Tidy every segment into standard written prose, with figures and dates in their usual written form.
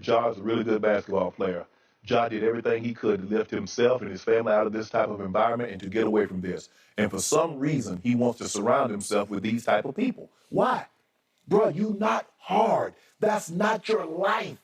Ja's a really good basketball player. Ja did everything he could to lift himself and his family out of this type of environment and to get away from this. And for some reason, he wants to surround himself with these type of people. Why? Bro, you not hard. That's not your life.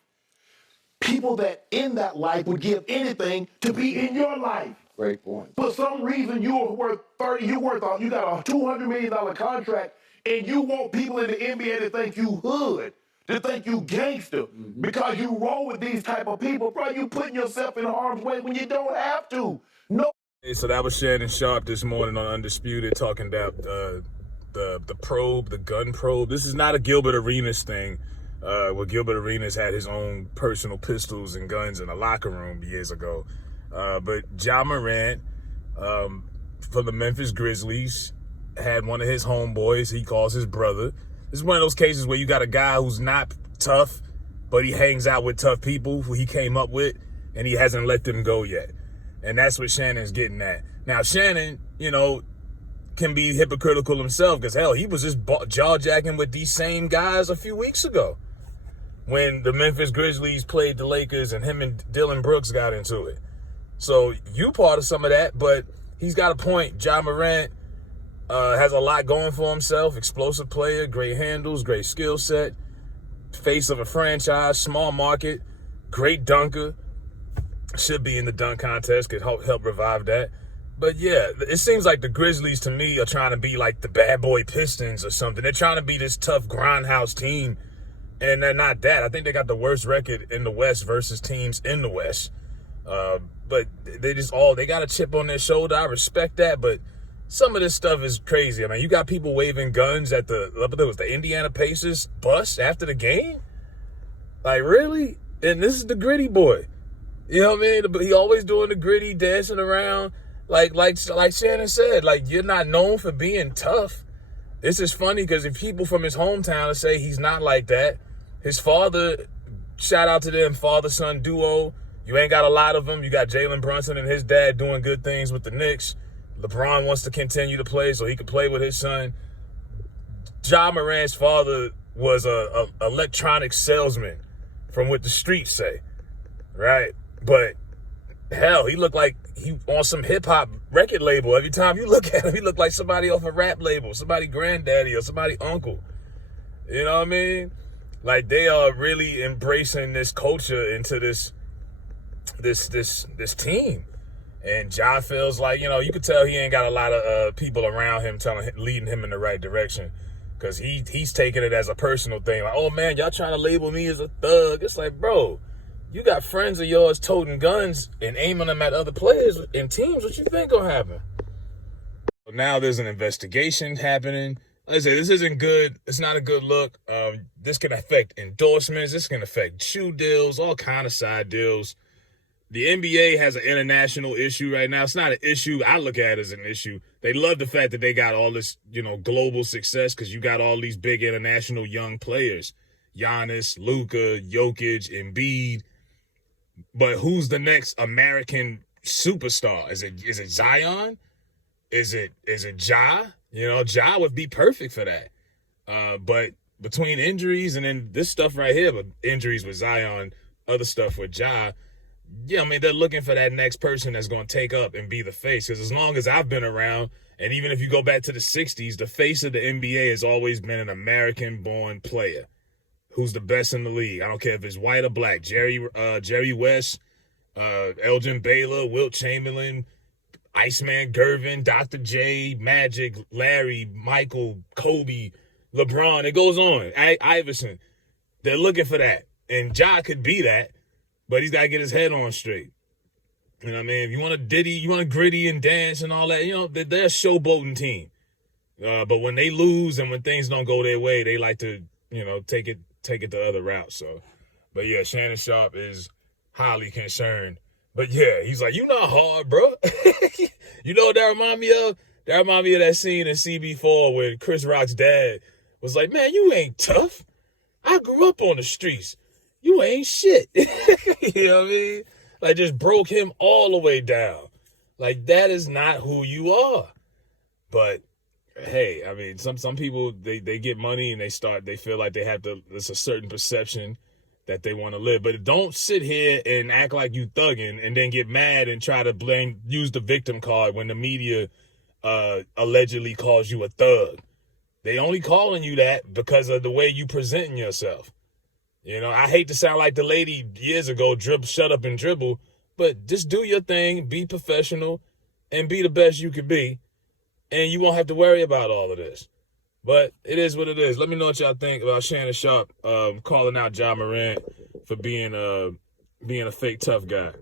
People that in that life would give anything to be in your life. Great point. For some reason, you're worth 30, you got a $200 million contract, and you want people in the NBA to think you hood, to think you gangster, because you roll with these type of people. Bro, you putting yourself in harm's way when you don't have to. No. Hey, so that was Shannon Sharpe this morning on Undisputed talking about the probe, the gun probe. This is not a Gilbert Arenas thing. Where Gilbert Arenas had his own personal pistols and guns in a locker room years ago. But Ja Morant, from the Memphis Grizzlies, had one of his homeboys he calls his brother. This is one of those cases where you got a guy who's not tough, but he hangs out with tough people who he came up with, and he hasn't let them go yet. And that's what Shannon's getting at. Now, Shannon, can be hypocritical himself because, hell, he was just jaw-jacking with these same guys a few weeks ago when the Memphis Grizzlies played the Lakers and him and Dylan Brooks got into it. So you part of some of that, but he's got a point. Ja Morant has a lot going for himself. Explosive player, great handles, great skill set, face of a franchise, small market, great dunker. Should be in the dunk contest, could help revive that. But yeah, it seems like the Grizzlies to me are trying to be like the bad boy Pistons or something. They're trying to be this tough grindhouse team, and they're not that. I think they got the worst record in the West versus teams in the West. But they got a chip on their shoulder. I respect that, but some of this stuff is crazy. I mean, you got people waving guns at the Indiana Pacers bus after the game. Like, really? And this is the gritty boy. You know what I mean? He always doing the gritty, dancing around. Like Shannon said, like, you're not known for being tough. This is funny because if people from his hometown say he's not like that, his father, shout out to them, father-son duo. You ain't got a lot of them. You got Jalen Brunson and his dad doing good things with the Knicks. LeBron wants to continue to play so he can play with his son. Ja Morant's father was a electronic salesman, from what the streets say, right? But hell, he looked like he on some hip-hop record label. Every time you look at him, he looked like somebody off a rap label, somebody granddaddy or somebody uncle. You know what I mean? Like, they are really embracing this culture into this team. And Ja feels like, you could tell he ain't got a lot of people around him leading him in the right direction. Because he's taking it as a personal thing. Like, oh, man, y'all trying to label me as a thug. It's like, bro, you got friends of yours toting guns and aiming them at other players and teams. What you think gonna happen? Now there's an investigation happening. Like I say, this isn't good. It's not a good look. This can affect endorsements. This can affect shoe deals, all kind of side deals. The NBA has an international issue right now. It's not an issue I look at as an issue. They love the fact that they got all this, global success because you got all these big international young players. Giannis, Luka, Jokic, Embiid. But who's the next American superstar? Is it Zion? Is it Ja? Ja would be perfect for that. But between injuries and then this stuff right here, but injuries with Zion, other stuff with Ja, yeah, I mean, they're looking for that next person that's going to take up and be the face. Because as long as I've been around, and even if you go back to the 60s, the face of the NBA has always been an American-born player who's the best in the league. I don't care if it's white or black. Jerry West, Elgin Baylor, Wilt Chamberlain, Iceman Gervin, Dr. J, Magic, Larry, Michael, Kobe, LeBron. It goes on. Iverson. They're looking for that. And Ja could be that, but he's got to get his head on straight. You know what I mean? If you want to ditty, you want to gritty and dance and all that, they're a showboating team. But when they lose and when things don't go their way, they like to, take it the other route. So, but yeah, Shannon Sharpe is highly concerned. But yeah, he's like, you not hard, bro. You know what that remind me of? That remind me of that scene in CB4 where Chris Rock's dad was like, man, you ain't tough. I grew up on the streets. You ain't shit. You know what I mean? Like, just broke him all the way down. Like, that is not who you are. But hey, I mean, some people, they get money and they feel like they have to, there's a certain perception that they want to live. But don't sit here and act like you thugging and then get mad and try to use the victim card when the media allegedly calls you a thug. They only calling you that because of the way you presenting yourself. You know, I hate to sound like the lady years ago, shut up and dribble, but just do your thing, be professional, and be the best you can be, and you won't have to worry about all of this. But it is what it is. Let me know what y'all think about Shannon Sharpe calling out Ja Morant for being a fake tough guy.